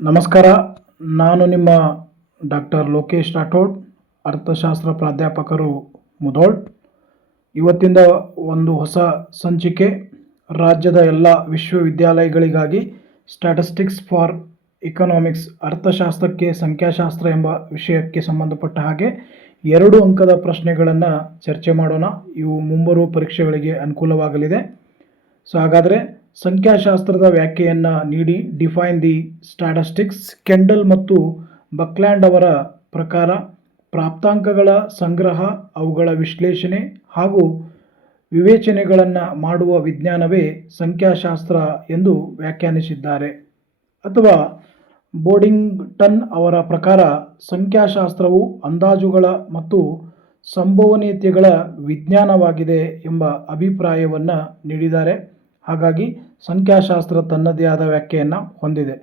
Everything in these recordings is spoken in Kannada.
ನಮಸ್ಕಾರ. ನಾನು ನಿಮ್ಮ ಡಾಕ್ಟರ್ ಲೋಕೇಶ್ ರಾಠೋಡ್, ಅರ್ಥಶಾಸ್ತ್ರ ಪ್ರಾಧ್ಯಾಪಕರು, ಮುಧೋಳ್. ಇವತ್ತಿಂದ ಒಂದು ಹೊಸ ಸಂಚಿಕೆ ರಾಜ್ಯದ ಎಲ್ಲ ವಿಶ್ವವಿದ್ಯಾಲಯಗಳಿಗಾಗಿ ಸ್ಟ್ಯಾಟಿಸ್ಟಿಕ್ಸ್ ಫಾರ್ ಇಕನಾಮಿಕ್ಸ್, ಅರ್ಥಶಾಸ್ತ್ರಕ್ಕೆ ಸಂಖ್ಯಾಶಾಸ್ತ್ರ ಎಂಬ ವಿಷಯಕ್ಕೆ ಸಂಬಂಧಪಟ್ಟ ಹಾಗೆ 2 ಅಂಕದ ಪ್ರಶ್ನೆಗಳನ್ನು ಚರ್ಚೆ ಮಾಡೋಣ. ಇವು ಮುಂಬರುವ ಪರೀಕ್ಷೆಗಳಿಗೆ ಅನುಕೂಲವಾಗಲಿದೆ. ಸೊ ಹಾಗಾದರೆ ಸಂಖ್ಯಾಶಾಸ್ತ್ರದ ವ್ಯಾಖ್ಯೆಯನ್ನು ನೀಡಿ ಡಿಫೈನ್ ದಿ ಸ್ಟ್ಯಾಟಿಸ್ಟಿಕ್ಸ್. ಕೆಂಡಲ್ ಮತ್ತು ಬಕ್ಲ್ಯಾಂಡ್ ಅವರ ಪ್ರಕಾರ ಪ್ರಾಪ್ತಾಂಕಗಳ ಸಂಗ್ರಹ, ಅವುಗಳ ವಿಶ್ಲೇಷಣೆ ಹಾಗೂ ವಿವೇಚನೆಗಳನ್ನು ಮಾಡುವ ವಿಜ್ಞಾನವೇ ಸಂಖ್ಯಾಶಾಸ್ತ್ರ ಎಂದು ವ್ಯಾಖ್ಯಾನಿಸಿದ್ದಾರೆ. ಅಥವಾ ಬೋರ್ಡಿಂಗ್ಟನ್ ಅವರ ಪ್ರಕಾರ ಸಂಖ್ಯಾಶಾಸ್ತ್ರವು ಅಂದಾಜುಗಳ ಮತ್ತು ಸಂಭವನೀಯತೆಗಳ ವಿಜ್ಞಾನವಾಗಿದೆ ಎಂಬ ಅಭಿಪ್ರಾಯವನ್ನು ನೀಡಿದ್ದಾರೆ. ಹಾಗಾಗಿ ಸಂಖ್ಯಾಶಾಸ್ತ್ರ ತನ್ನದೇ ಆದ ವ್ಯಾಖ್ಯೆಯನ್ನು ಹೊಂದಿದೆ.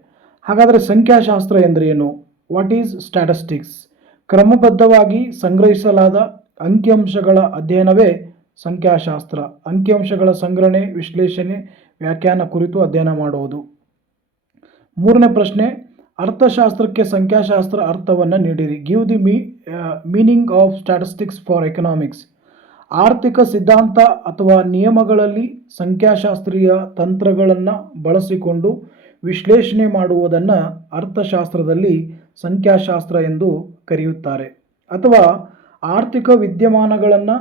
ಹಾಗಾದರೆ ಸಂಖ್ಯಾಶಾಸ್ತ್ರ ಎಂದರೇನು? What is statistics? ಕ್ರಮಬದ್ಧವಾಗಿ ಸಂಗ್ರಹಿಸಲಾದ ಅಂಕಿಅಂಶಗಳ ಅಧ್ಯಯನವೇ ಸಂಖ್ಯಾಶಾಸ್ತ್ರ. ಅಂಕಿಅಂಶಗಳ ಸಂಗ್ರಹಣೆ, ವಿಶ್ಲೇಷಣೆ, ವ್ಯಾಖ್ಯಾನ ಕುರಿತು ಅಧ್ಯಯನ ಮಾಡುವುದು. 3ನೇ ಪ್ರಶ್ನೆ, ಅರ್ಥಶಾಸ್ತ್ರಕ್ಕೆ ಸಂಖ್ಯಾಶಾಸ್ತ್ರ ಅರ್ಥವನ್ನು ನೀಡಿರಿ. Give the meaning of statistics for economics. ಆರ್ಥಿಕ ಸಿದ್ಧಾಂತ ಅಥವಾ ನಿಯಮಗಳಲ್ಲಿ ಸಂಖ್ಯಾಶಾಸ್ತ್ರೀಯ ತಂತ್ರಗಳನ್ನು ಬಳಸಿಕೊಂಡು ವಿಶ್ಲೇಷಣೆ ಮಾಡುವುದನ್ನು ಅರ್ಥಶಾಸ್ತ್ರದಲ್ಲಿ ಸಂಖ್ಯಾಶಾಸ್ತ್ರ ಎಂದು ಕರೆಯುತ್ತಾರೆ. ಅಥವಾ ಆರ್ಥಿಕ ವಿದ್ಯಮಾನಗಳನ್ನು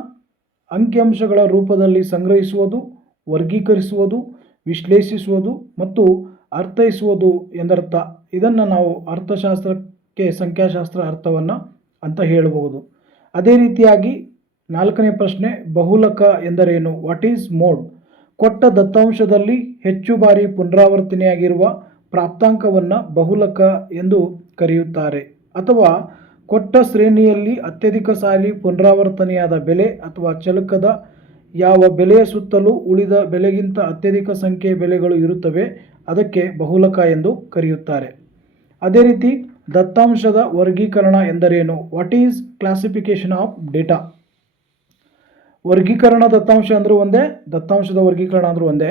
ಅಂಕಿಅಂಶಗಳ ರೂಪದಲ್ಲಿ ಸಂಗ್ರಹಿಸುವುದು, ವರ್ಗೀಕರಿಸುವುದು, ವಿಶ್ಲೇಷಿಸುವುದು ಮತ್ತು ಅರ್ಥೈಸುವುದು ಎಂದರ್ಥ. ಇದನ್ನು ನಾವು ಅರ್ಥಶಾಸ್ತ್ರಕ್ಕೆ ಸಂಖ್ಯಾಶಾಸ್ತ್ರ ಅರ್ಥವನ್ನು ಅಂತ ಹೇಳಬಹುದು. ಅದೇ ರೀತಿಯಾಗಿ 4ನೇ ಪ್ರಶ್ನೆ, ಬಹುಲಕ ಎಂದರೇನು? What is mode? ಕೊಟ್ಟ ದತ್ತಾಂಶದಲ್ಲಿ ಹೆಚ್ಚು ಬಾರಿ ಪುನರಾವರ್ತನೆಯಾಗಿರುವ ಪ್ರಾಪ್ತಾಂಕವನ್ನು ಬಹುಲಕ ಎಂದು ಕರೆಯುತ್ತಾರೆ. ಅಥವಾ ಕೊಟ್ಟ ಶ್ರೇಣಿಯಲ್ಲಿ ಅತ್ಯಧಿಕ ಸಾರಿ ಪುನರಾವರ್ತನೆಯಾದ ಬೆಲೆ ಅಥವಾ ಚಳಕದ ಯಾವ ಬೆಲೆಯ ಸುತ್ತಲೂ ಉಳಿದ ಬೆಲೆಗಿಂತ ಅತ್ಯಧಿಕ ಸಂಖ್ಯೆಯ ಬೆಲೆಗಳು ಇರುತ್ತವೆ, ಅದಕ್ಕೆ ಬಹುಲಕ ಎಂದು ಕರೆಯುತ್ತಾರೆ. ಅದೇ ರೀತಿ ದತ್ತಾಂಶದ ವರ್ಗೀಕರಣ ಎಂದರೇನು? What is classification of data? ವರ್ಗೀಕರಣ ದತ್ತಾಂಶ ಅಂದರೂ ಒಂದೇ, ದತ್ತಾಂಶದ ವರ್ಗೀಕರಣ ಅಂದರೂ ಒಂದೇ.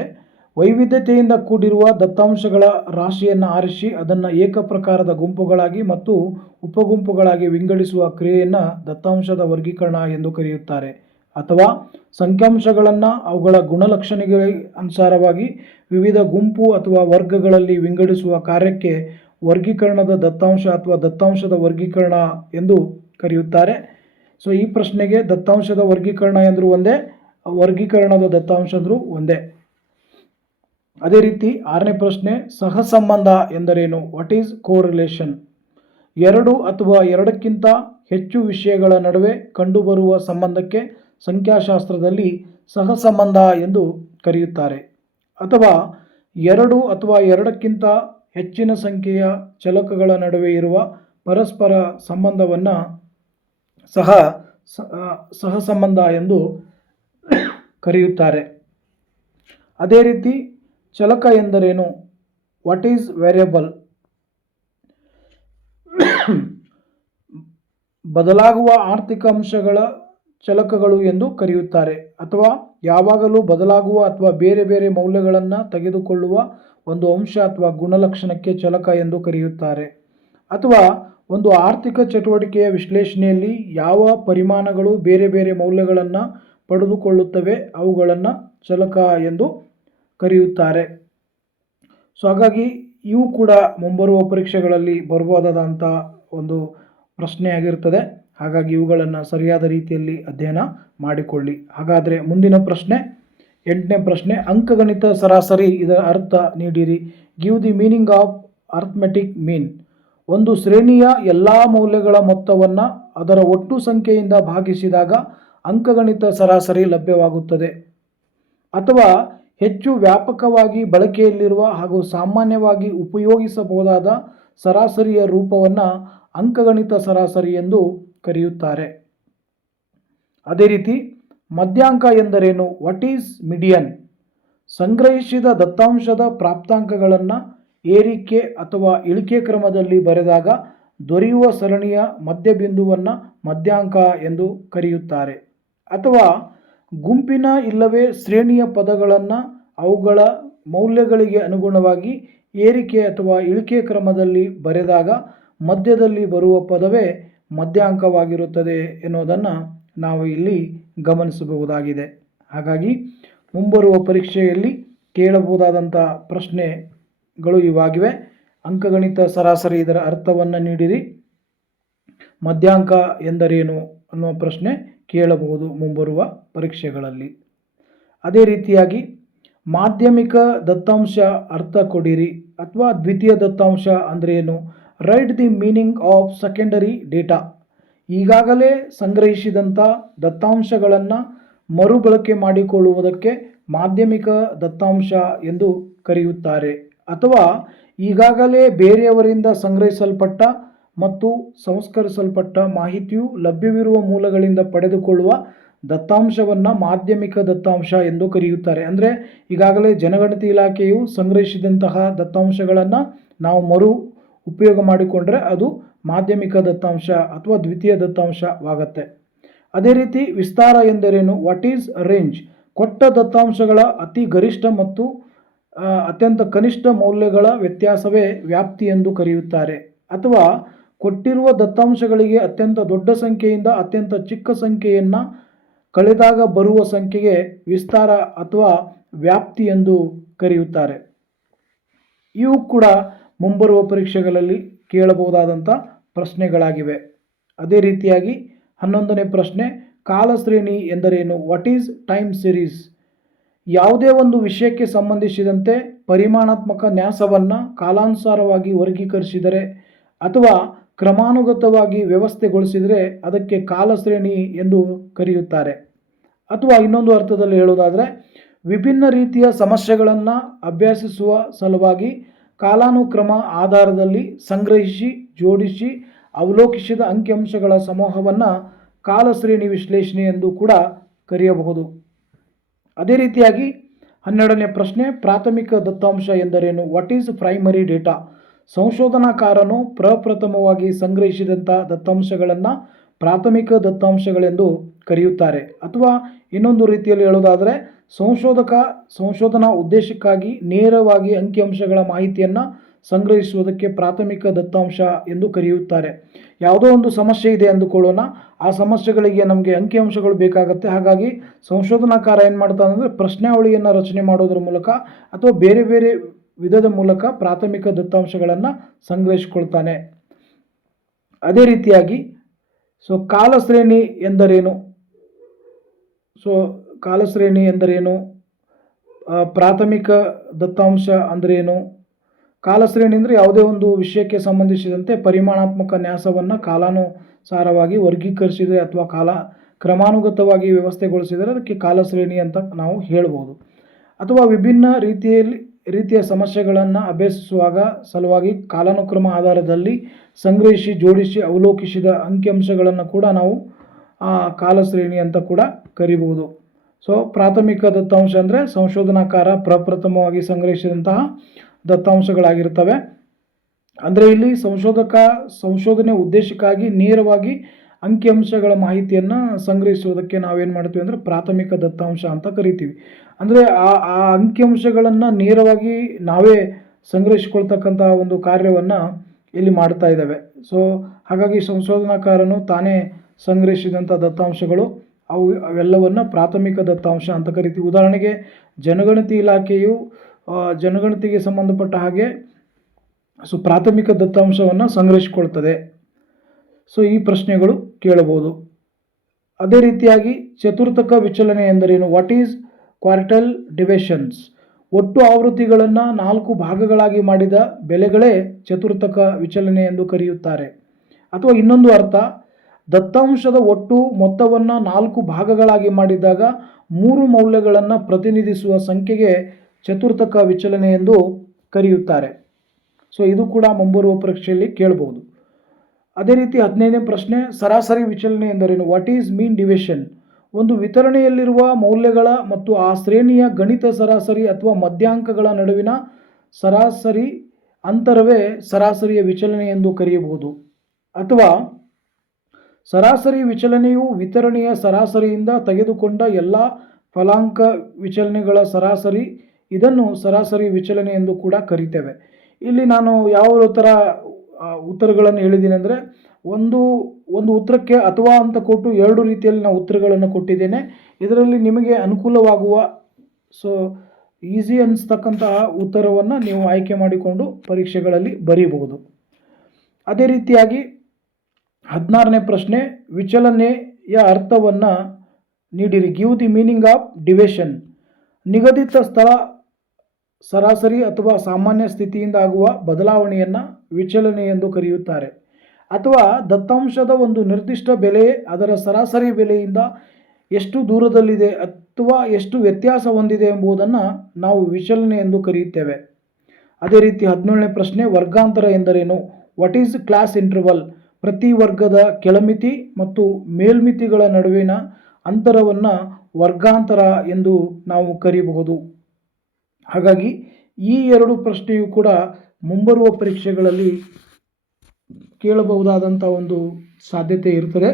ವೈವಿಧ್ಯತೆಯಿಂದ ಕೂಡಿರುವ ದತ್ತಾಂಶಗಳ ರಾಶಿಯನ್ನು ಆರಿಸಿ ಅದನ್ನು ಏಕಪ್ರಕಾರದ ಗುಂಪುಗಳಾಗಿ ಮತ್ತು ಉಪಗುಂಪುಗಳಾಗಿ ವಿಂಗಡಿಸುವ ಕ್ರಿಯೆಯನ್ನು ದತ್ತಾಂಶದ ವರ್ಗೀಕರಣ ಎಂದು ಕರೆಯುತ್ತಾರೆ. ಅಥವಾ ಸಂಖ್ಯಾಂಶಗಳನ್ನು ಅವುಗಳ ಗುಣಲಕ್ಷಣಗಳಿಗೆ ಅನುಸಾರವಾಗಿ ವಿವಿಧ ಗುಂಪು ಅಥವಾ ವರ್ಗಗಳಲ್ಲಿ ವಿಂಗಡಿಸುವ ಕಾರ್ಯಕ್ಕೆ ವರ್ಗೀಕರಣದ ದತ್ತಾಂಶ ಅಥವಾ ದತ್ತಾಂಶದ ವರ್ಗೀಕರಣ ಎಂದು ಕರೆಯುತ್ತಾರೆ. ಸೊ ಈ ಪ್ರಶ್ನೆಗೆ ದತ್ತಾಂಶದ ವರ್ಗೀಕರಣ ಎಂದರೂ ಒಂದೇ, ವರ್ಗೀಕರಣದ ದತ್ತಾಂಶ ಅಂದರೂ ಒಂದೇ. ಅದೇ ರೀತಿ 6ನೇ ಪ್ರಶ್ನೆ, ಸಹಸಂಬಂಧ ಎಂದರೇನು? What is correlation? 2 ಅಥವಾ 2ಕ್ಕಿಂತ ಹೆಚ್ಚು ವಿಷಯಗಳ ನಡುವೆ ಕಂಡುಬರುವ ಸಂಬಂಧಕ್ಕೆ ಸಂಖ್ಯಾಶಾಸ್ತ್ರದಲ್ಲಿ ಸಹಸಂಬಂಧ ಎಂದು ಕರೆಯುತ್ತಾರೆ. ಅಥವಾ 2 ಅಥವಾ 2ಕ್ಕಿಂತ ಹೆಚ್ಚಿನ ಸಂಖ್ಯೆಯ ಚಳಕಗಳ ನಡುವೆ ಇರುವ ಪರಸ್ಪರ ಸಂಬಂಧವನ್ನು ಸಹಸಂಬಂಧ ಎಂದು ಕರೆಯುತ್ತಾರೆ. ಅದೇ ರೀತಿ ಚಳಕ ಎಂದರೇನು? What is variable? ಬದಲಾಗುವ ಆರ್ಥಿಕ ಅಂಶಗಳ ಚಳಕಗಳು ಎಂದು ಕರೆಯುತ್ತಾರೆ. ಅಥವಾ ಯಾವಾಗಲೂ ಬದಲಾಗುವ ಅಥವಾ ಬೇರೆ ಬೇರೆ ಮೌಲ್ಯಗಳನ್ನು ತೆಗೆದುಕೊಳ್ಳುವ ಒಂದು ಅಂಶ ಅಥವಾ ಗುಣಲಕ್ಷಣಕ್ಕೆ ಚಳಕ ಎಂದು ಕರೆಯುತ್ತಾರೆ. ಅಥವಾ ಒಂದು ಆರ್ಥಿಕ ಚಟುವಟಿಕೆಯ ವಿಶ್ಲೇಷಣೆಯಲ್ಲಿ ಯಾವ ಪರಿಮಾಣಗಳು ಬೇರೆ ಬೇರೆ ಮೌಲ್ಯಗಳನ್ನು ಪಡೆದುಕೊಳ್ಳುತ್ತವೆ ಅವುಗಳನ್ನು ಚಳಕ ಎಂದು ಕರೆಯುತ್ತಾರೆ. ಸೊ ಹಾಗಾಗಿ ಇವು ಕೂಡ ಮುಂಬರುವ ಪರೀಕ್ಷೆಗಳಲ್ಲಿ ಬರಬಹುದಾದಂಥ ಒಂದು ಪ್ರಶ್ನೆಯಾಗಿರ್ತದೆ. ಹಾಗಾಗಿ ಇವುಗಳನ್ನು ಸರಿಯಾದ ರೀತಿಯಲ್ಲಿ ಅಧ್ಯಯನ ಮಾಡಿಕೊಳ್ಳಿ. ಹಾಗಾದರೆ ಮುಂದಿನ ಪ್ರಶ್ನೆ, 8ನೇ ಪ್ರಶ್ನೆ, ಅಂಕಗಣಿತ ಸರಾಸರಿ, ಇದರ ಅರ್ಥ ನೀಡಿರಿ. Give the meaning of arithmetic mean. ಒಂದು ಶ್ರೇಣಿಯ ಎಲ್ಲ ಮೌಲ್ಯಗಳ ಮೊತ್ತವನ್ನು ಅದರ ಒಟ್ಟು ಸಂಖ್ಯೆಯಿಂದ ಭಾಗಿಸಿದಾಗ ಅಂಕಗಣಿತ ಸರಾಸರಿ ಲಭ್ಯವಾಗುತ್ತದೆ. ಅಥವಾ ಹೆಚ್ಚು ವ್ಯಾಪಕವಾಗಿ ಬಳಕೆಯಲ್ಲಿರುವ ಹಾಗೂ ಸಾಮಾನ್ಯವಾಗಿ ಉಪಯೋಗಿಸಬಹುದಾದ ಸರಾಸರಿಯ ರೂಪವನ್ನು ಅಂಕಗಣಿತ ಸರಾಸರಿ ಎಂದು ಕರೆಯುತ್ತಾರೆ. ಅದೇ ರೀತಿ ಮಧ್ಯಾಂಕ ಎಂದರೇನು? What is median? ಸಂಗ್ರಹಿಸಿದ ದತ್ತಾಂಶದ ಪ್ರಾಪ್ತಾಂಕಗಳನ್ನು ಏರಿಕೆ ಅಥವಾ ಇಳಿಕೆ ಕ್ರಮದಲ್ಲಿ ಬರೆದಾಗ ದೊರೆಯುವ ಸರಣಿಯ ಮಧ್ಯಬಿಂದುವನ್ನು ಮಧ್ಯಾಂಕ ಎಂದು ಕರೆಯುತ್ತಾರೆ. ಅಥವಾ ಗುಂಪಿನ ಇಲ್ಲವೇ ಶ್ರೇಣಿಯ ಪದಗಳನ್ನು ಅವುಗಳ ಮೌಲ್ಯಗಳಿಗೆ ಅನುಗುಣವಾಗಿ ಏರಿಕೆ ಅಥವಾ ಇಳಿಕೆ ಕ್ರಮದಲ್ಲಿ ಬರೆದಾಗ ಮಧ್ಯದಲ್ಲಿ ಬರುವ ಪದವೇ ಮಧ್ಯಾಂಕವಾಗಿರುತ್ತದೆ ಎನ್ನುವುದನ್ನು ನಾವು ಇಲ್ಲಿ ಗಮನಿಸಬಹುದಾಗಿದೆ. ಹಾಗಾಗಿ ಮುಂಬರುವ ಪರೀಕ್ಷೆಯಲ್ಲಿ ಕೇಳಬಹುದಾದಂಥ ಪ್ರಶ್ನೆಗಳು ಇವಾಗಿವೆ. ಅಂಕಗಣಿತ ಸರಾಸರಿ ಇದರ ಅರ್ಥವನ್ನು ನೀಡಿರಿ, ಮಧ್ಯಾಂಕ ಎಂದರೇನು ಅನ್ನುವ ಪ್ರಶ್ನೆ ಕೇಳಬಹುದು ಮುಂಬರುವ ಪರೀಕ್ಷೆಗಳಲ್ಲಿ. ಅದೇ ರೀತಿಯಾಗಿ ಮಾಧ್ಯಮಿಕ ದತ್ತಾಂಶ ಅರ್ಥ ಕೊಡಿರಿ ಅಥವಾ ದ್ವಿತೀಯ ದತ್ತಾಂಶ ಅಂದರೆ ಏನು, right the meaning of secondary data. ಈಗಾಗಲೇ ಸಂಗ್ರಹಿಸಿದಂಥ ದತ್ತಾಂಶಗಳನ್ನು ಮರುಬಳಕೆ ಮಾಡಿಕೊಳ್ಳುವುದಕ್ಕೆ ಮಾಧ್ಯಮಿಕ ದತ್ತಾಂಶ ಎಂದು ಕರೆಯುತ್ತಾರೆ. ಅಥವಾ ಈಗಾಗಲೇ ಬೇರೆಯವರಿಂದ ಸಂಗ್ರಹಿಸಲ್ಪಟ್ಟ ಮತ್ತು ಸಂಸ್ಕರಿಸಲ್ಪಟ್ಟ ಮಾಹಿತಿಯು ಲಭ್ಯವಿರುವ ಮೂಲಗಳಿಂದ ಪಡೆದುಕೊಳ್ಳುವ ದತ್ತಾಂಶವನ್ನು ಮಾಧ್ಯಮಿಕ ದತ್ತಾಂಶ ಎಂದು ಕರೆಯುತ್ತಾರೆ. ಅಂದರೆ ಈಗಾಗಲೇ ಜನಗಣತಿ ಇಲಾಖೆಯು ಸಂಗ್ರಹಿಸಿದಂತಹ ದತ್ತಾಂಶಗಳನ್ನು ನಾವು ಮರು ಉಪಯೋಗ ಮಾಡಿಕೊಂಡ್ರೆ ಅದು ಮಾಧ್ಯಮಿಕ ದತ್ತಾಂಶ ಅಥವಾ ದ್ವಿತೀಯ ದತ್ತಾಂಶವಾಗುತ್ತೆ. ಅದೇ ರೀತಿ ವಿಸ್ತಾರ ಎಂದರೇನು, ವಾಟ್ ಈಸ್ ರೇಂಜ್, ಕೊಟ್ಟ ದತ್ತಾಂಶಗಳ ಅತಿ ಗರಿಷ್ಠ ಮತ್ತು ಅತ್ಯಂತ ಕನಿಷ್ಠ ಮೌಲ್ಯಗಳ ವ್ಯತ್ಯಾಸವೇ ವ್ಯಾಪ್ತಿ ಎಂದು ಕರೆಯುತ್ತಾರೆ. ಅಥವಾ ಕೊಟ್ಟಿರುವ ದತ್ತಾಂಶಗಳಿಗೆ ಅತ್ಯಂತ ದೊಡ್ಡ ಸಂಖ್ಯೆಯಿಂದ ಅತ್ಯಂತ ಚಿಕ್ಕ ಸಂಖ್ಯೆಯನ್ನು ಕಳೆದಾಗ ಬರುವ ಸಂಖ್ಯೆಗೆ ವಿಸ್ತಾರ ಅಥವಾ ವ್ಯಾಪ್ತಿ ಎಂದು ಕರೆಯುತ್ತಾರೆ. ಇವು ಕೂಡ ಮುಂಬರುವ ಪರೀಕ್ಷೆಗಳಲ್ಲಿ ಕೇಳಬಹುದಾದಂಥ ಪ್ರಶ್ನೆಗಳಾಗಿವೆ. ಅದೇ ರೀತಿಯಾಗಿ 11ನೇ ಪ್ರಶ್ನೆ, ಕಾಲಶ್ರೇಣಿ ಎಂದರೇನು, ವಾಟ್ ಈಸ್ ಟೈಮ್ ಸೀರೀಸ್. ಯಾವುದೇ ಒಂದು ವಿಷಯಕ್ಕೆ ಸಂಬಂಧಿಸಿದಂತೆ ಪರಿಮಾಣಾತ್ಮಕ ನ್ಯಾಸವನ್ನು ಕಾಲಾನುಸಾರವಾಗಿ ವರ್ಗೀಕರಿಸಿದರೆ ಅಥವಾ ಕ್ರಮಾನುಗತವಾಗಿ ವ್ಯವಸ್ಥೆಗೊಳಿಸಿದರೆ ಅದಕ್ಕೆ ಕಾಲಶ್ರೇಣಿ ಎಂದು ಕರೆಯುತ್ತಾರೆ. ಅಥವಾ ಇನ್ನೊಂದು ಅರ್ಥದಲ್ಲಿ ಹೇಳುವುದಾದರೆ ವಿಭಿನ್ನ ರೀತಿಯ ಸಮಸ್ಯೆಗಳನ್ನು ಅಭ್ಯಸಿಸುವ ಸಲುವಾಗಿ ಕಾಲಾನುಕ್ರಮ ಆಧಾರದಲ್ಲಿ ಸಂಗ್ರಹಿಸಿ ಜೋಡಿಸಿ ಅವಲೋಕಿಸಿದ ಅಂಕಿಅಂಶಗಳ ಸಮೂಹವನ್ನು ಕಾಲಶ್ರೇಣಿ ವಿಶ್ಲೇಷಣೆ ಎಂದು ಕೂಡ ಕರೆಯಬಹುದು. ಅದೇ ರೀತಿಯಾಗಿ 12ನೇ ಪ್ರಶ್ನೆ, ಪ್ರಾಥಮಿಕ ದತ್ತಾಂಶ ಎಂದರೇನು, ವಾಟ್ ಈಸ್ ಪ್ರೈಮರಿ ಡೇಟಾ. ಸಂಶೋಧನಾಕಾರನು ಪ್ರಪ್ರಥಮವಾಗಿ ಸಂಗ್ರಹಿಸಿದಂಥ ದತ್ತಾಂಶಗಳನ್ನು ಪ್ರಾಥಮಿಕ ದತ್ತಾಂಶಗಳೆಂದು ಕರೆಯುತ್ತಾರೆ. ಅಥವಾ ಇನ್ನೊಂದು ರೀತಿಯಲ್ಲಿ ಹೇಳೋದಾದರೆ ಸಂಶೋಧನಾ ಉದ್ದೇಶಕ್ಕಾಗಿ ನೇರವಾಗಿ ಅಂಕಿಅಂಶಗಳ ಮಾಹಿತಿಯನ್ನು ಸಂಗ್ರಹಿಸುವುದಕ್ಕೆ ಪ್ರಾಥಮಿಕ ದತ್ತಾಂಶ ಎಂದು ಕರೆಯುತ್ತಾರೆ. ಯಾವುದೋ ಒಂದು ಸಮಸ್ಯೆ ಇದೆ ಅಂದುಕೊಳ್ಳೋಣ, ಆ ಸಮಸ್ಯೆಗಳಿಗೆ ನಮಗೆ ಅಂಕಿಅಂಶಗಳು ಬೇಕಾಗುತ್ತೆ. ಹಾಗಾಗಿ ಸಂಶೋಧನಾಕಾರ ಏನು ಮಾಡ್ತಾನೆ ಅಂದರೆ ಪ್ರಶ್ನಾವಳಿಯನ್ನು ರಚನೆ ಮಾಡೋದ್ರ ಮೂಲಕ ಅಥವಾ ಬೇರೆ ಬೇರೆ ವಿಧದ ಮೂಲಕ ಪ್ರಾಥಮಿಕ ದತ್ತಾಂಶಗಳನ್ನು ಸಂಗ್ರಹಿಸಿಕೊಳ್ತಾನೆ. ಅದೇ ರೀತಿಯಾಗಿ ಕಾಲಶ್ರೇಣಿ ಎಂದರೇನು, ಕಾಲಶ್ರೇಣಿ ಎಂದರೇನು, ಪ್ರಾಥಮಿಕ ದತ್ತಾಂಶ ಅಂದ್ರೇನು. ಕಾಲಶ್ರೇಣಿ ಅಂದರೆ ಯಾವುದೇ ಒಂದು ವಿಷಯಕ್ಕೆ ಸಂಬಂಧಿಸಿದಂತೆ ಪರಿಮಾಣಾತ್ಮಕ ನ್ಯಾಸವನ್ನು ಕಾಲಾನುಸಾರವಾಗಿ ವರ್ಗೀಕರಿಸಿದರೆ ಅಥವಾ ಕ್ರಮಾನುಗತವಾಗಿ ವ್ಯವಸ್ಥೆಗೊಳಿಸಿದರೆ ಅದಕ್ಕೆ ಕಾಲಶ್ರೇಣಿ ಅಂತ ನಾವು ಹೇಳ್ಬೋದು. ಅಥವಾ ವಿಭಿನ್ನ ರೀತಿಯ ಸಮಸ್ಯೆಗಳನ್ನು ಅಭ್ಯಸಿಸುವಾಗ ಸಲುವಾಗಿ ಕಾಲಾನುಕ್ರಮ ಆಧಾರದಲ್ಲಿ ಸಂಗ್ರಹಿಸಿ ಜೋಡಿಸಿ ಅವಲೋಕಿಸಿದ ಅಂಕಿಅಂಶಗಳನ್ನು ಕೂಡ ನಾವು ಕಾಲಶ್ರೇಣಿ ಅಂತ ಕೂಡ ಕರಿಬಹುದು. ಪ್ರಾಥಮಿಕ ದತ್ತಾಂಶ ಅಂದರೆ ಸಂಶೋಧನಾಕಾರ ಪ್ರಪ್ರಥಮವಾಗಿ ಸಂಗ್ರಹಿಸಿದಂತಹ ದತ್ತಾಂಶಗಳಾಗಿರ್ತವೆ. ಅಂದರೆ ಇಲ್ಲಿ ಸಂಶೋಧನೆ ಉದ್ದೇಶಕ್ಕಾಗಿ ನೇರವಾಗಿ ಅಂಕಿಅಂಶಗಳ ಮಾಹಿತಿಯನ್ನು ಸಂಗ್ರಹಿಸುವುದಕ್ಕೆ ನಾವೇನು ಮಾಡ್ತೀವಿ ಅಂದರೆ ಪ್ರಾಥಮಿಕ ದತ್ತಾಂಶ ಅಂತ ಕರಿತೀವಿ. ಅಂದರೆ ಆ ಅಂಕಿಅಂಶಗಳನ್ನು ನೇರವಾಗಿ ನಾವೇ ಸಂಗ್ರಹಿಸಿಕೊಳ್ತಕ್ಕಂಥ ಒಂದು ಕಾರ್ಯವನ್ನು ಇಲ್ಲಿ ಮಾಡ್ತಾ ಇದ್ದಾವೆ. ಹಾಗಾಗಿ ಸಂಶೋಧನಾಕಾರನು ತಾನೇ ಸಂಗ್ರಹಿಸಿದಂಥ ದತ್ತಾಂಶಗಳು ಅವೆಲ್ಲವನ್ನು ಪ್ರಾಥಮಿಕ ದತ್ತಾಂಶ ಅಂತ ಕರಿತೀವಿ. ಉದಾಹರಣೆಗೆ ಜನಗಣತಿ ಇಲಾಖೆಯು ಜನಗಣತಿಗೆ ಸಂಬಂಧಪಟ್ಟ ಹಾಗೆ ಪ್ರಾಥಮಿಕ ದತ್ತಾಂಶವನ್ನು ಸಂಗ್ರಹಿಸಿಕೊಳ್ತದೆ. ಈ ಪ್ರಶ್ನೆಗಳು ಕೇಳಬಹುದು. ಅದೇ ರೀತಿಯಾಗಿ ಚತುರ್ಥಕ ವಿಚಲನೆ ಎಂದರೇನು, ವಾಟ್ ಈಸ್ ಕ್ವಾರ್ಟೈಲ್ ಡಿವಿಷನ್ಸ್. ಒಟ್ಟು ಆವೃತ್ತಿಗಳನ್ನು 4 ಭಾಗಗಳಾಗಿ ಮಾಡಿದ ಬೆಲೆಗಳೇ ಚತುರ್ಥಕ ವಿಚಲನೆ ಎಂದು ಕರೆಯುತ್ತಾರೆ. ಅಥವಾ ಇನ್ನೊಂದು ಅರ್ಥ, ದತ್ತಾಂಶದ ಒಟ್ಟು ಮೊತ್ತವನ್ನು 4 ಭಾಗಗಳಾಗಿ ಮಾಡಿದಾಗ 3 ಮೌಲ್ಯಗಳನ್ನು ಪ್ರತಿನಿಧಿಸುವ ಸಂಖ್ಯೆಗೆ ಚತುರ್ಥಕ ವಿಚಲನೆ ಎಂದು ಕರೆಯುತ್ತಾರೆ. ಇದು ಕೂಡ ಮುಂಬರುವ ಪರೀಕ್ಷೆಯಲ್ಲಿ ಕೇಳಬಹುದು. ಅದೇ ರೀತಿ 15ನೇ ಪ್ರಶ್ನೆ, ಸರಾಸರಿ ವಿಚಲನೆ ಎಂದರೇನು, ವಾಟ್ ಈಸ್ ಮೀನ್ ಡಿವಿಷನ್. ಒಂದು ವಿತರಣೆಯಲ್ಲಿರುವ ಮೌಲ್ಯಗಳ ಮತ್ತು ಆ ಶ್ರೇಣಿಯ ಗಣಿತ ಸರಾಸರಿ ಅಥವಾ ಮಧ್ಯಾಂಕಗಳ ನಡುವಿನ ಸರಾಸರಿ ಅಂತರವೇ ಸರಾಸರಿಯ ವಿಚಲನೆ ಎಂದು ಕರೆಯಬಹುದು. ಅಥವಾ ಸರಾಸರಿ ವಿಚಲನೆಯು ವಿತರಣೆಯ ಸರಾಸರಿಯಿಂದ ತೆಗೆದುಕೊಂಡ ಎಲ್ಲ ಫಲಾಂಕ ವಿಚಲನೆಗಳ ಸರಾಸರಿ, ಇದನ್ನು ಸರಾಸರಿ ವಿಚಲನೆ ಎಂದು ಕೂಡ ಕರೀತೇವೆ. ಇಲ್ಲಿ ನಾನು ಯಾವ ಥರ ಉತ್ತರಗಳನ್ನು ಹೇಳಿದ್ದೀನಿ ಅಂದರೆ ಒಂದು ಒಂದು ಉತ್ತರಕ್ಕೆ ಅಥವಾ ಅಂತ ಕೊಟ್ಟು ಎರಡು ರೀತಿಯಲ್ಲಿ ನಾನು ಉತ್ತರಗಳನ್ನು ಕೊಟ್ಟಿದ್ದೇನೆ. ಇದರಲ್ಲಿ ನಿಮಗೆ ಅನುಕೂಲವಾಗುವ ಸೊ ಈಸಿ ಅನಿಸ್ತಕ್ಕಂತಹ ಉತ್ತರವನ್ನು ನೀವು ಆಯ್ಕೆ ಮಾಡಿಕೊಂಡು ಪರೀಕ್ಷೆಗಳಲ್ಲಿ ಬರೀಬಹುದು. ಅದೇ ರೀತಿಯಾಗಿ 16ನೇ ಪ್ರಶ್ನೆ, ವಿಚಲನೆಯ ಅರ್ಥವನ್ನು ನೀಡಿರಿ. Give the meaning of division. ನಿಗದಿತ ಸ್ಥಳ ಸರಾಸರಿ ಅಥವಾ ಸಾಮಾನ್ಯ ಸ್ಥಿತಿಯಿಂದ ಆಗುವ ಬದಲಾವಣೆಯನ್ನು ವಿಚಲನೆ ಎಂದು ಕರೆಯುತ್ತಾರೆ. ಅಥವಾ ದತ್ತಾಂಶದ ಒಂದು ನಿರ್ದಿಷ್ಟ ಬೆಲೆ ಅದರ ಸರಾಸರಿ ಬೆಲೆಯಿಂದ ಎಷ್ಟು ದೂರದಲ್ಲಿದೆ ಅಥವಾ ಎಷ್ಟು ವ್ಯತ್ಯಾಸ ಹೊಂದಿದೆ ಎಂಬುದನ್ನು ನಾವು ವಿಚಲನೆ ಎಂದು ಕರೆಯುತ್ತೇವೆ. ಅದೇ ರೀತಿ 17ನೇ ಪ್ರಶ್ನೆ, ವರ್ಗಾಂತರ ಎಂದರೇನು? What is class interval? ಪ್ರತಿ ವರ್ಗದ ಕೆಳಮಿತಿ ಮತ್ತು ಮೇಲ್ಮಿತಿಗಳ ನಡುವಿನ ಅಂತರವನ್ನು ವರ್ಗಾಂತರ ಎಂದು ನಾವು ಕರೆಯಬಹುದು. ಹಾಗಾಗಿ ಈ ಎರಡು ಪ್ರಶ್ನೆಯು ಕೂಡ ಮುಂಬರುವ ಪರೀಕ್ಷೆಗಳಲ್ಲಿ ಕೇಳಬಹುದಾದಂಥ ಒಂದು ಸಾಧ್ಯತೆ ಇರ್ತದೆ.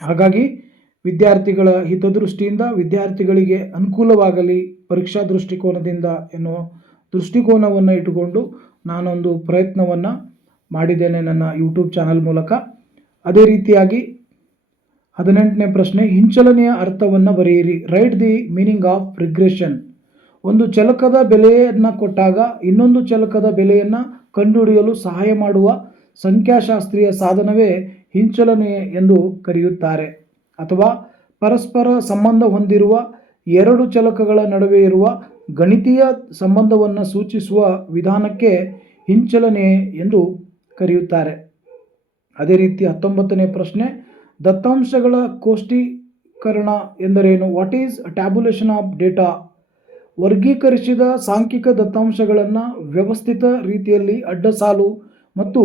ಹಾಗಾಗಿ ವಿದ್ಯಾರ್ಥಿಗಳ ಹಿತದೃಷ್ಟಿಯಿಂದ ವಿದ್ಯಾರ್ಥಿಗಳಿಗೆ ಅನುಕೂಲವಾಗಲಿ ಪರೀಕ್ಷಾ ದೃಷ್ಟಿಕೋನದಿಂದ ಎನ್ನುವ ದೃಷ್ಟಿಕೋನವನ್ನು ಇಟ್ಟುಕೊಂಡು ನಾನೊಂದು ಪ್ರಯತ್ನವನ್ನು ಮಾಡಿದ್ದೇನೆ ನನ್ನ ಯೂಟ್ಯೂಬ್ ಚಾನಲ್ ಮೂಲಕ. ಅದೇ ರೀತಿಯಾಗಿ 18ನೇ ಪ್ರಶ್ನೆ, ಹಿಂಚಲನೆಯ ಅರ್ಥವನ್ನು ಬರೆಯಿರಿ. Right the meaning of regression. ಒಂದು ಚಲಕದ ಬೆಲೆಯನ್ನು ಕೊಟ್ಟಾಗ ಇನ್ನೊಂದು ಚಲಕದ ಬೆಲೆಯನ್ನು ಕಂಡುಹಿಡಿಯಲು ಸಹಾಯ ಮಾಡುವ ಸಂಖ್ಯಾಶಾಸ್ತ್ರೀಯ ಸಾಧನವೇ ಹಿಂಚಲನೆ ಎಂದು ಕರೆಯುತ್ತಾರೆ. ಅಥವಾ ಪರಸ್ಪರ ಸಂಬಂಧ ಹೊಂದಿರುವ ಎರಡು ಚಲಕಗಳ ನಡುವೆ ಇರುವ ಗಣಿತೀಯ ಸಂಬಂಧವನ್ನು ಸೂಚಿಸುವ ವಿಧಾನಕ್ಕೆ ಹಿಂಚಲನೆ ಎಂದು ಕರೆಯುತ್ತಾರೆ. ಅದೇ ರೀತಿ 19ನೇ ಪ್ರಶ್ನೆ, ದತ್ತಾಂಶಗಳ ಕೋಷ್ಟೀಕರಣ ಎಂದರೇನು? What is tabulation of data? ವರ್ಗೀಕರಿಸಿದ ಸಾಂಖ್ಯಿಕ ದತ್ತಾಂಶಗಳನ್ನು ವ್ಯವಸ್ಥಿತ ರೀತಿಯಲ್ಲಿ ಅಡ್ಡಸಾಲು ಮತ್ತು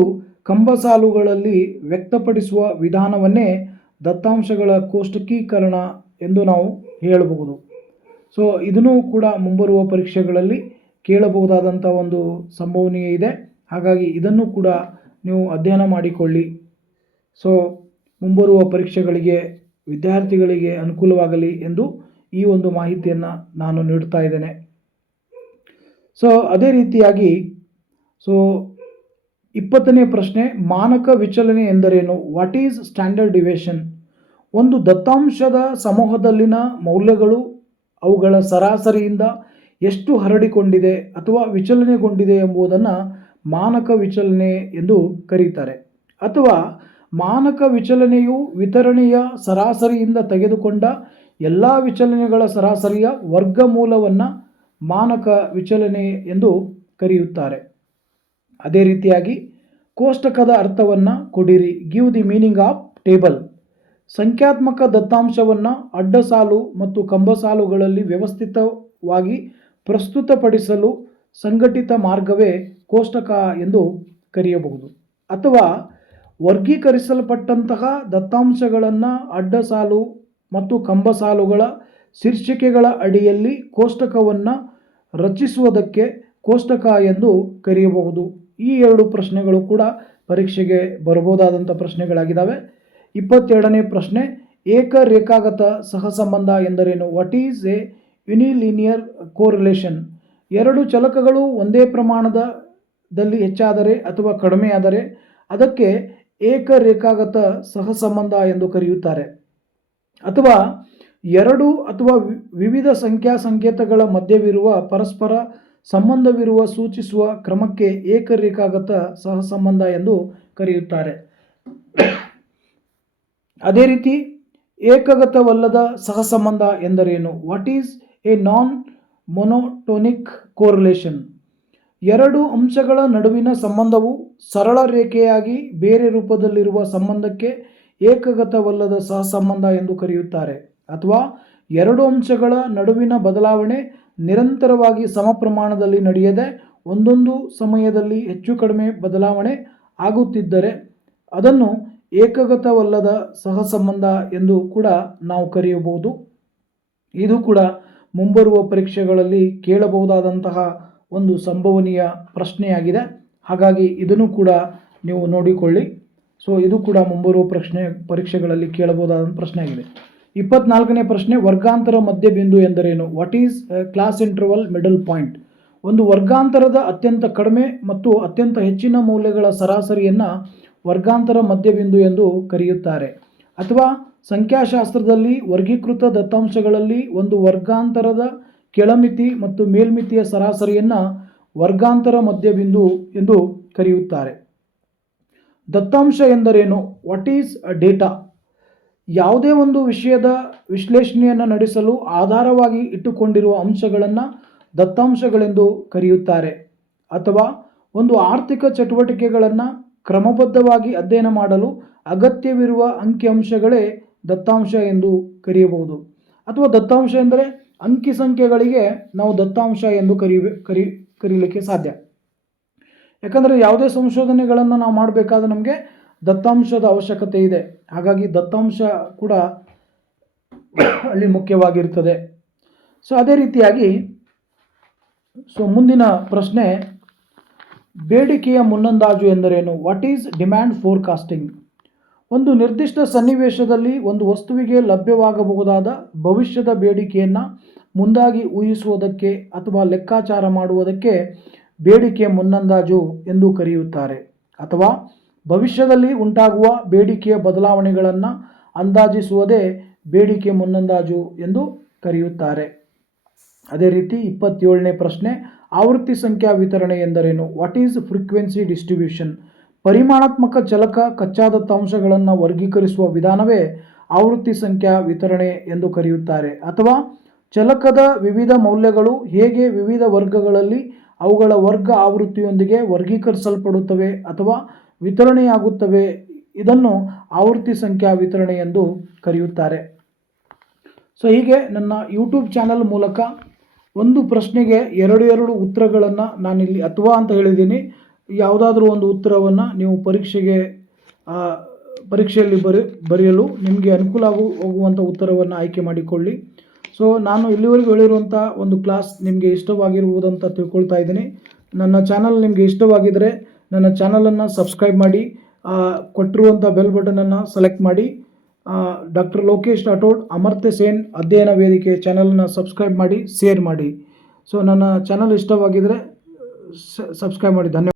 ಕಂಬಸಾಲುಗಳಲ್ಲಿ ವ್ಯಕ್ತಪಡಿಸುವ ವಿಧಾನವನ್ನೇ ದತ್ತಾಂಶಗಳ ಕೋಷ್ಟಕೀಕರಣ ಎಂದು ನಾವು ಹೇಳಬಹುದು. ಸೊ ಇದನ್ನು ಕೂಡ ಮುಂಬರುವ ಪರೀಕ್ಷೆಗಳಲ್ಲಿ ಕೇಳಬಹುದಾದಂಥ ಒಂದು ಸಂಭವನೀಯ ಇದೆ. ಹಾಗಾಗಿ ಇದನ್ನು ಕೂಡ ನೀವು ಅಧ್ಯಯನ ಮಾಡಿಕೊಳ್ಳಿ. ಸೊ ಮುಂಬರುವ ಪರೀಕ್ಷೆಗಳಿಗೆ ವಿದ್ಯಾರ್ಥಿಗಳಿಗೆ ಅನುಕೂಲವಾಗಲಿ ಎಂದು ಈ ಒಂದು ಮಾಹಿತಿಯನ್ನು ನಾನು ನೀಡ್ತಾ ಇದ್ದೇನೆ. ಸೊ ಅದೇ ರೀತಿಯಾಗಿ 20ನೇ ಪ್ರಶ್ನೆ, ಮಾನಕ ವಿಚಲನೆ ಎಂದರೇನು? What is standard deviation? ಒಂದು ದತ್ತಾಂಶದ ಸಮೂಹದಲ್ಲಿನ ಮೌಲ್ಯಗಳು ಅವುಗಳ ಸರಾಸರಿಯಿಂದ ಎಷ್ಟು ಹರಡಿಕೊಂಡಿದೆ ಅಥವಾ ವಿಚಲನೆಗೊಂಡಿದೆ ಎಂಬುದನ್ನು ಮಾನಕ ವಿಚಲನೆ ಎಂದು ಕರೆಯುತ್ತಾರೆ. ಅಥವಾ ಮಾನಕ ವಿಚಲನೆಯು ವಿತರಣೆಯ ಸರಾಸರಿಯಿಂದ ತೆಗೆದುಕೊಂಡ ಎಲ್ಲ ವಿಚಲನೆಗಳ ಸರಾಸರಿಯ ವರ್ಗಮೂಲವನ್ನು ಮಾನಕ ವಿಚಲನೆ ಎಂದು ಕರೆಯುತ್ತಾರೆ. ಅದೇ ರೀತಿಯಾಗಿ ಕೋಷ್ಟಕದ ಅರ್ಥವನ್ನು ಕೊಡಿರಿ. Give the meaning of table. ಸಂಖ್ಯಾತ್ಮಕ ದತ್ತಾಂಶವನ್ನು ಅಡ್ಡಸಾಲು ಮತ್ತು ಕಂಬಸಾಲುಗಳಲ್ಲಿ ವ್ಯವಸ್ಥಿತವಾಗಿ ಪ್ರಸ್ತುತಪಡಿಸಲು ಸಂಘಟಿತ ಮಾರ್ಗವೇ ಕೋಷ್ಟಕ ಎಂದು ಕರೆಯಬಹುದು. ಅಥವಾ ವರ್ಗೀಕರಿಸಲ್ಪಟ್ಟಂತಹ ದತ್ತಾಂಶಗಳನ್ನು ಅಡ್ಡಸಾಲು ಮತ್ತು ಕಂಬಸಾಲುಗಳ ಶೀರ್ಷಿಕೆಗಳ ಅಡಿಯಲ್ಲಿ ಕೋಷ್ಟಕವನ್ನು ರಚಿಸುವುದಕ್ಕೆ ಕೋಷ್ಟಕ ಎಂದು ಕರೆಯಬಹುದು. ಈ ಎರಡು ಪ್ರಶ್ನೆಗಳು ಕೂಡ ಪರೀಕ್ಷೆಗೆ ಬರಬಹುದಾದಂಥ ಪ್ರಶ್ನೆಗಳಾಗಿದ್ದಾವೆ. 22ನೇ ಪ್ರಶ್ನೆ, ಏಕರೇಖಾಗತ ಸಹಸಂಬಂಧ ಎಂದರೇನು? What is a unilinear correlation? ಎರಡು ಚಲಕಗಳು ಒಂದೇ ಪ್ರಮಾಣದಲ್ಲಿ ಹೆಚ್ಚಾದರೆ ಅಥವಾ ಕಡಿಮೆಯಾದರೆ ಅದಕ್ಕೆ ಏಕರೇಖಾಗತ ಸಹಸಂಬಂಧ ಎಂದು ಕರೆಯುತ್ತಾರೆ. ಅಥವಾ ಎರಡು ಅಥವಾ ವಿವಿಧ ಸಂಕೇತಗಳ ಮಧ್ಯವಿರುವ ಪರಸ್ಪರ ಸಂಬಂಧವಿರುವ ಸೂಚಿಸುವ ಕ್ರಮಕ್ಕೆ ಏಕರೇಖಾಗತ ಸಹಸಂಬಂಧ ಎಂದು ಕರೆಯುತ್ತಾರೆ. ಅದೇ ರೀತಿ ಏಕಗತವಲ್ಲದ ಸಹಸಂಬಂಧ ಎಂದರೇನು? What is a non monotonic correlation? ಎರಡು ಅಂಶಗಳ ನಡುವಿನ ಸಂಬಂಧವು ಸರಳ ರೇಖೆಯಾಗಿ ಬೇರೆ ರೂಪದಲ್ಲಿರುವ ಸಂಬಂಧಕ್ಕೆ ಏಕಗತವಲ್ಲದ ಸಹಸಂಬಂಧ ಎಂದು ಕರೆಯುತ್ತಾರೆ. ಅಥವಾ ಎರಡು ಅಂಶಗಳ ನಡುವಿನ ಬದಲಾವಣೆ ನಿರಂತರವಾಗಿ ಸಮ ಪ್ರಮಾಣದಲ್ಲಿ ನಡೆಯದೆ ಒಂದೊಂದು ಸಮಯದಲ್ಲಿ ಹೆಚ್ಚು ಕಡಿಮೆ ಬದಲಾವಣೆ ಆಗುತ್ತಿದ್ದರೆ ಅದನ್ನು ಏಕಗತವಲ್ಲದ ಸಹಸಂಬಂಧ ಎಂದು ಕೂಡ ನಾವು ಕರೆಯಬಹುದು. ಇದು ಕೂಡ ಮುಂಬರುವ ಪರೀಕ್ಷೆಗಳಲ್ಲಿ ಕೇಳಬಹುದಾದಂತಹ ಒಂದು ಸಂಭವನೀಯ ಪ್ರಶ್ನೆಯಾಗಿದೆ. ಹಾಗಾಗಿ ಇದನ್ನು ಕೂಡ ನೀವು ನೋಡಿಕೊಳ್ಳಿ. ಸೊ ಇದು ಕೂಡ ಮುಂಬರುವ ಪರೀಕ್ಷೆಗಳಲ್ಲಿ ಕೇಳಬಹುದಾದ ಪ್ರಶ್ನೆಯಾಗಿದೆ. 24ನೇ ಪ್ರಶ್ನೆ, ವರ್ಗಾಂತರ ಮಧ್ಯಬಿಂದು ಎಂದರೇನು? What is class interval middle point? ಒಂದು ವರ್ಗಾಂತರದ ಅತ್ಯಂತ ಕಡಿಮೆ ಮತ್ತು ಅತ್ಯಂತ ಹೆಚ್ಚಿನ ಮೌಲ್ಯಗಳ ಸರಾಸರಿಯನ್ನು ವರ್ಗಾಂತರ ಮಧ್ಯಬಿಂದು ಎಂದು ಕರೆಯುತ್ತಾರೆ. ಅಥವಾ ಸಂಖ್ಯಾಶಾಸ್ತ್ರದಲ್ಲಿ ವರ್ಗೀಕೃತ ದತ್ತಾಂಶಗಳಲ್ಲಿ ಒಂದು ವರ್ಗಾಂತರದ ಕೆಳಮಿತಿ ಮತ್ತು ಮೇಲ್ಮಿತಿಯ ಸರಾಸರಿಯನ್ನು ವರ್ಗಾಂತರ ಮಧ್ಯಬಿಂದು ಎಂದು ಕರೆಯುತ್ತಾರೆ. ದತ್ತಾಂಶ ಎಂದರೇನು? What is data? ಯಾವುದೇ ಒಂದು ವಿಷಯದ ವಿಶ್ಲೇಷಣೆಯನ್ನು ನಡೆಸಲು ಆಧಾರವಾಗಿ ಇಟ್ಟುಕೊಂಡಿರುವ ಅಂಶಗಳನ್ನು ದತ್ತಾಂಶಗಳೆಂದು ಕರೆಯುತ್ತಾರೆ. ಅಥವಾ ಒಂದು ಆರ್ಥಿಕ ಚಟುವಟಿಕೆಗಳನ್ನು ಕ್ರಮಬದ್ಧವಾಗಿ ಅಧ್ಯಯನ ಮಾಡಲು ಅಗತ್ಯವಿರುವ ಅಂಕಿಅಂಶಗಳೇ ದತ್ತಾಂಶ ಎಂದು ಕರೆಯಬಹುದು. ಅಥವಾ ದತ್ತಾಂಶ ಎಂದರೆ ಅಂಕಿ ಸಂಖ್ಯೆಗಳಿಗೆ ನಾವು ದತ್ತಾಂಶ ಎಂದು ಕರೀಲಿಕ್ಕೆ ಸಾಧ್ಯ. ಯಾಕಂದರೆ ಯಾವುದೇ ಸಂಶೋಧನೆಗಳನ್ನು ನಾವು ಮಾಡಬೇಕಾದ್ರೆ ನಮಗೆ ದತ್ತಾಂಶದ ಅವಶ್ಯಕತೆ ಇದೆ. ಹಾಗಾಗಿ ದತ್ತಾಂಶ ಕೂಡ ಅಲ್ಲಿ ಮುಖ್ಯವಾಗಿರ್ತದೆ. ಅದೇ ರೀತಿಯಾಗಿ ಮುಂದಿನ ಪ್ರಶ್ನೆ, ಬೇಡಿಕೆಯ ಮುನ್ನಂದಾಜು ಎಂದರೇನು? What is demand forecasting? ಒಂದು ನಿರ್ದಿಷ್ಟ ಸನ್ನಿವೇಶದಲ್ಲಿ ಒಂದು ವಸ್ತುವಿಗೆ ಲಭ್ಯವಾಗಬಹುದಾದ ಭವಿಷ್ಯದ ಬೇಡಿಕೆಯನ್ನು ಮುಂದಾಗಿ ಊಹಿಸುವುದಕ್ಕೆ ಅಥವಾ ಲೆಕ್ಕಾಚಾರ ಮಾಡುವುದಕ್ಕೆ ಬೇಡಿಕೆಯ ಮುನ್ನಂದಾಜು ಎಂದು ಕರೆಯುತ್ತಾರೆ. ಅಥವಾ ಭವಿಷ್ಯದಲ್ಲಿ ಉಂಟಾಗುವ ಬೇಡಿಕೆಯ ಬದಲಾವಣೆಗಳನ್ನು ಅಂದಾಜಿಸುವುದೇ ಬೇಡಿಕೆ ಮುನ್ನಂದಾಜು ಎಂದು ಕರೆಯುತ್ತಾರೆ. ಅದೇ ರೀತಿ 27ನೇ ಪ್ರಶ್ನೆ, ಆವೃತ್ತಿ ಸಂಖ್ಯಾ ವಿತರಣೆ ಎಂದರೇನು? What is frequency distribution? ಪರಿಮಾಣಾತ್ಮಕ ಚಲಕ ಕಚ್ಚಾ ದತ್ತಾಂಶಗಳನ್ನು ವರ್ಗೀಕರಿಸುವ ವಿಧಾನವೇ ಆವೃತ್ತಿ ಸಂಖ್ಯಾ ವಿತರಣೆ ಎಂದು ಕರೆಯುತ್ತಾರೆ. ಅಥವಾ ಚಲಕದ ವಿವಿಧ ಮೌಲ್ಯಗಳು ಹೇಗೆ ವಿವಿಧ ವರ್ಗಗಳಲ್ಲಿ ಅವುಗಳ ವರ್ಗ ಆವೃತ್ತಿಯೊಂದಿಗೆ ವರ್ಗೀಕರಿಸಲ್ಪಡುತ್ತವೆ ಅಥವಾ ವಿತರಣೆಯಾಗುತ್ತವೆ, ಇದನ್ನು ಆವೃತ್ತಿ ಸಂಖ್ಯಾ ವಿತರಣೆ ಎಂದು ಕರೆಯುತ್ತಾರೆ. ಹೀಗೆ ನನ್ನ ಯೂಟ್ಯೂಬ್ ಚಾನಲ್ ಮೂಲಕ ಒಂದು ಪ್ರಶ್ನೆಗೆ ಎರಡು ಉತ್ತರಗಳನ್ನು ನಾನಿಲ್ಲಿ ಅಥವಾ ಅಂತ ಹೇಳಿದ್ದೀನಿ. ಯಾವುದಾದ್ರೂ ಒಂದು ಉತ್ತರವನ್ನು ನೀವು ಪರೀಕ್ಷೆಯಲ್ಲಿ ಬರೆಯಲು ನಿಮಗೆ ಅನುಕೂಲ ಹೋಗುವಂಥ ಉತ್ತರವನ್ನು ಆಯ್ಕೆ ಮಾಡಿಕೊಳ್ಳಿ. ನಾನು ಇಲ್ಲಿವರೆಗೂ ಹೇಳಿರುವಂಥ ಒಂದು ಕ್ಲಾಸ್ ನಿಮಗೆ ಇಷ್ಟವಾಗಿರುವುದಂತ ತಿಳ್ಕೊಳ್ತಾ ಇದ್ದೀನಿ. ನನ್ನ ಚಾನಲ್ ನಿಮಗೆ ಇಷ್ಟವಾಗಿದ್ದರೆ ನನ್ನ ಚಾನಲನ್ನು ಸಬ್ಸ್ಕ್ರೈಬ್ ಮಾಡಿ, ಕೊಟ್ಟಿರುವಂಥ ಬೆಲ್ ಬಟನನ್ನು ಸೆಲೆಕ್ಟ್ ಮಾಡಿ. ಡಾಕ್ಟರ್ ಲೋಕೇಶ್ ರಾಠೋಡ್ ಅಮರ್ತ್ಯ ಸೇನ್ ಅಧ್ಯಯನ ವೇದಿಕೆ ಚಾನಲನ್ನು ಸಬ್ಸ್ಕ್ರೈಬ್ ಮಾಡಿ, ಶೇರ್ ಮಾಡಿ. ನನ್ನ ಚಾನಲ್ ಇಷ್ಟವಾಗಿದ್ದರೆ ಸಬ್ಸ್ಕ್ರೈಬ್ ಮಾಡಿ. ಧನ್ಯವಾದ.